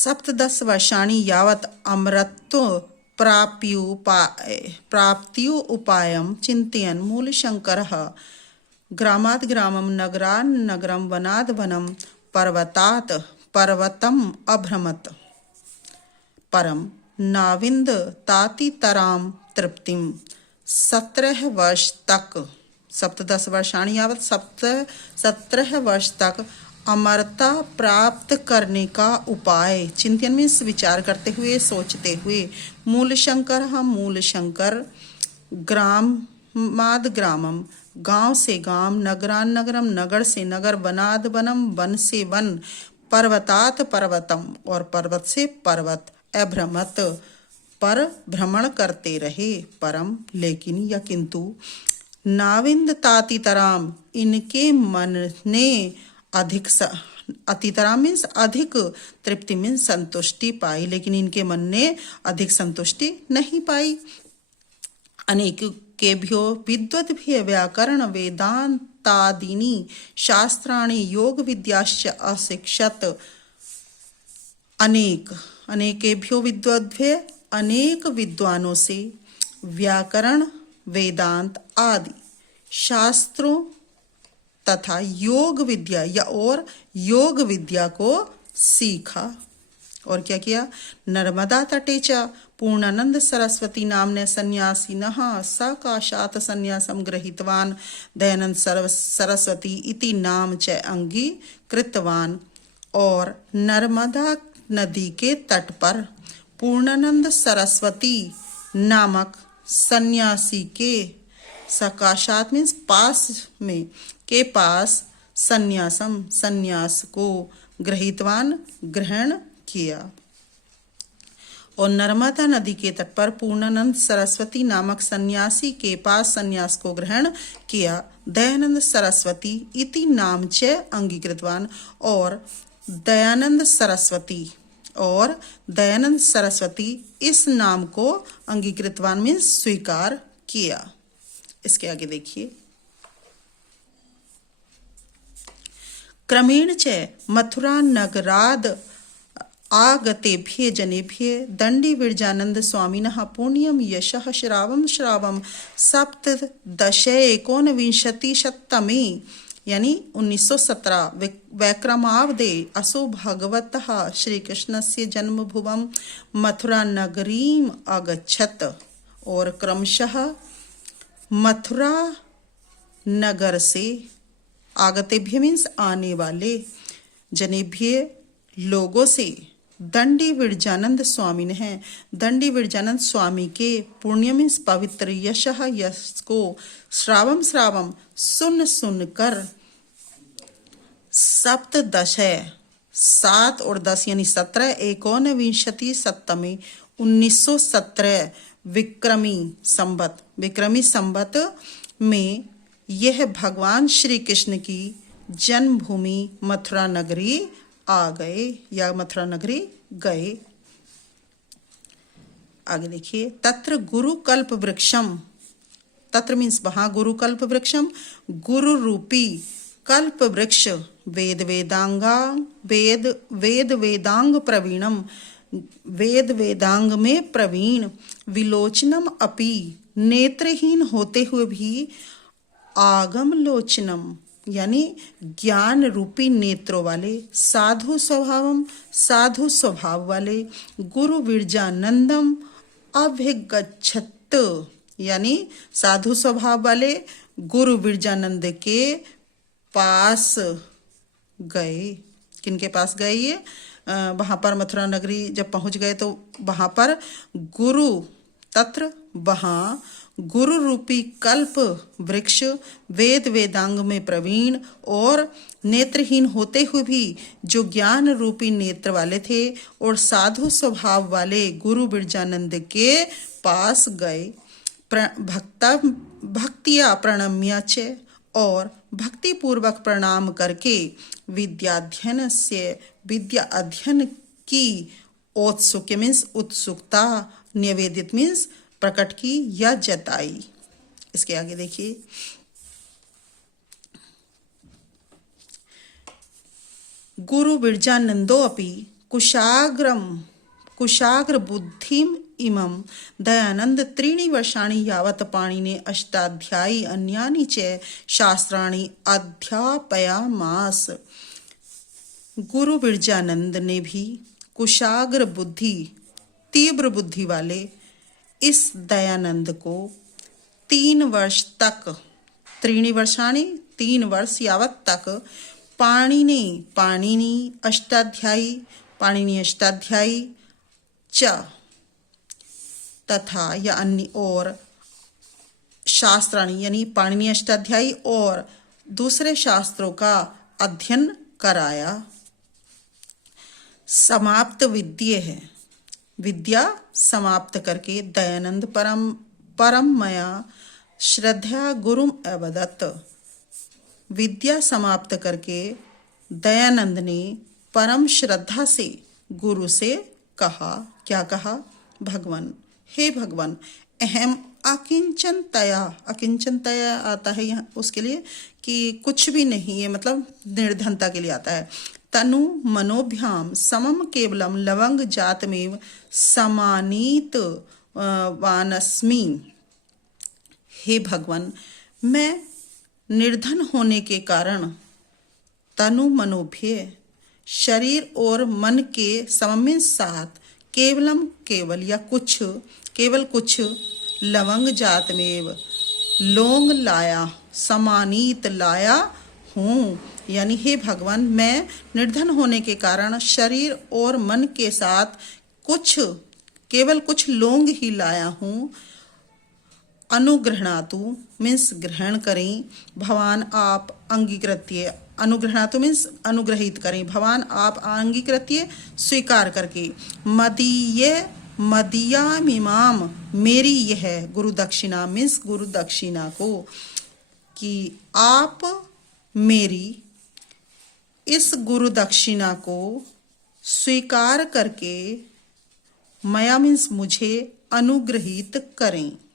सप्तदश वर्षाणि यावत् अमरत्व प्राप्त्युपायं चिन्तयन् मूलशङ्करः ग्रामात् ग्रामं नगरान् नगरं वनाद् वनं पर्वतात् पर्वतम् अभ्रमत् परं नाविन्द तातितरां तृप्तिं 17 वर्ष तक सप्तदश वर्षाणि यावत 17 वर्ष तक अमरता प्राप्त करने का उपाय चिंतन में विचार करते हुए सोचते हुए मूल शंकर ग्रामाद ग्रामम गांव से गांव नगरान नगरम नगर से नगर वनाद वनम वन से वन पर्वतात पर्वतम और पर्वत से पर्वत अभ्रमत पर भ्रमण करते रहे परम लेकिन या किंतु नाविंद तातितराम इनके मन ने अधिक अतितराम मीन्स अधिक तृप्ति मीन्स संतुष्टि पाई लेकिन इनके मन ने अधिक संतुष्टि नहीं पाई। अनेक केभ्यो विद्वद्भ्य व्याकरण वेदांतादीनि शास्त्राणि योग विद्याश्च अशिक्षत अनेकेभ्यो विद्वद्भ्य अनेक विद्वानों से व्याकरण वेदांत आदि शास्त्रों तथा योग विद्या और योग विद्या को सीखा और क्या किया। नर्मदा तटे च पूर्णानंद सरस्वती नामने सन्यासिनः सकाशात् संन्यासं गृहीतवान् दयानंद सरस्वती इति नाम च अंगीकृतवान् और नर्मदा नदी के तट पर पूर्णानंद सरस्वती नामक सन्यासी के सकाशात मीन्स पास में के पास संन्यास को ग्रहीतवान ग्रहण किया और नर्मदा नदी के तट पर पूर्णानंद सरस्वती नामक सन्यासी के पास संन्यास को ग्रहण किया। दयानंद सरस्वती इति नाम च अंगीकृतवान और दयानंद सरस्वती इस नाम को अंगीकृतवान मीन्स स्वीकार किया। इसके आगे देखिए। क्रमेण च मथुरा नगराद आगतेभ्य जनेभ्य दंडी विरजानंद स्वामिनः पुण्यम यशः श्रावम सप्तदशैकोनविंशतिशततमे यानी 1917 वैक्रमावदे असो भगवतः श्रीकृष्णस्य जन्मभुवं मथुरा नगरीम अगच्छत और क्रमशः मथुरा नगर से आगतेभ्य मीन्स आने वाले जनेभ्य लोगों से दंडी विरजानंद स्वामी ने है दंडी विरजानंद स्वामी के पुण्य मीन्स पवित्र यशः यश को श्रावम सुन कर सप्तदश 7 और 10 यानी 17 1917 1917 विक्रमी संवत में यह भगवान श्री कृष्ण की जन्मभूमि मथुरा नगरी आ गए या मथुरा नगरी गए। आगे देखिए। तत्र गुरुकल्प वृक्षम तत्र मीन्स वहां गुरुकल्प वृक्षम गुरु रूपी कल्प वृक्ष वेद वेदांग प्रवीणम वेद वेदांग में प्रवीण विलोचनम अपि नेत्रहीन होते हुए भी आगम लोचनम यानी ज्ञान रूपी नेत्रों वाले साधु स्वभाव वाले गुरु विरजानंदम अभिगच्छत यानी साधु स्वभाव वाले गुरु विरजानंद के पास गए। किनके पास गए ये वहां पर मथुरा नगरी जब पहुंच गए तो वहां पर गुरु रूपी कल्प वृक्ष वेद वेदांग में प्रवीण और नेत्रहीन होते हुए भी जो ज्ञान रूपी नेत्र वाले थे और साधु स्वभाव वाले गुरु विरजानंद के पास गए। भक्तिया प्रणम्य च और भक्ति पूर्वक प्रणाम करके विद्या अध्ययन की औत्सुक्य मीन्स उत्सुकता निवेदित मीन्स प्रकट की या जताई। इसके आगे देखिए। गुरु विरजानंदो अपि कुशाग्र बुद्धिम इमं दयानंद त्रीणि वर्षाणि यावत् पाणिने अष्टाध्यायी अन्यानि च शास्त्राणि अध्यापयामास। गुरु विरजानंद ने भी कुशाग्र बुद्धि, तीव्र बुद्धि वाले इस दयानंद को 3 वर्ष तक, त्रीणि वर्षाणि 3 वर्ष यावत तक, पाणिनि अष्टाध्यायी च तथा या अन्य और शास्त्राणि यानी पाणिनि अष्टाध्यायी और दूसरे शास्त्रों का अध्ययन कराया। समाप्त विद्या समाप्त करके दयानंद परम मया श्रद्धा गुरुम अवदत्। विद्या समाप्त करके दयानंद ने परम श्रद्धा से गुरु से कहा। क्या कहा? भगवान, हे भगवान, अहम अकिंचनतया आता है यहाँ उसके लिए कि कुछ भी नहीं है, मतलब निर्धनता के लिए आता है। तनु मनोभ्याम समम केवलम लवंग जातमेव समानीत वानस्मि। हे भगवान, मैं निर्धन होने के कारण तनु मनोभ्य शरीर और मन के सममिन साथ केवल कुछ लवंग जातमेव लौंग लाया, समानीत लाया हूँ। यानी हे भगवान, मैं निर्धन होने के कारण शरीर और मन के साथ केवल कुछ लौंग ही लाया हूँ। अनुग्रहणातु मीन्स ग्रहण करें, भगवान आप अंगीकृत्य। अनुग्रहणातु मीन्स अनुग्रहित करें, भगवान आप अंगीकृत्य स्वीकार करके। मदीयामिमाम मेरी यह गुरु दक्षिणा मीन्स गुरु दक्षिणा को, कि आप मेरी इस गुरु दक्षिणा को स्वीकार करके, मया मीन्स मुझे अनुग्रहित करें।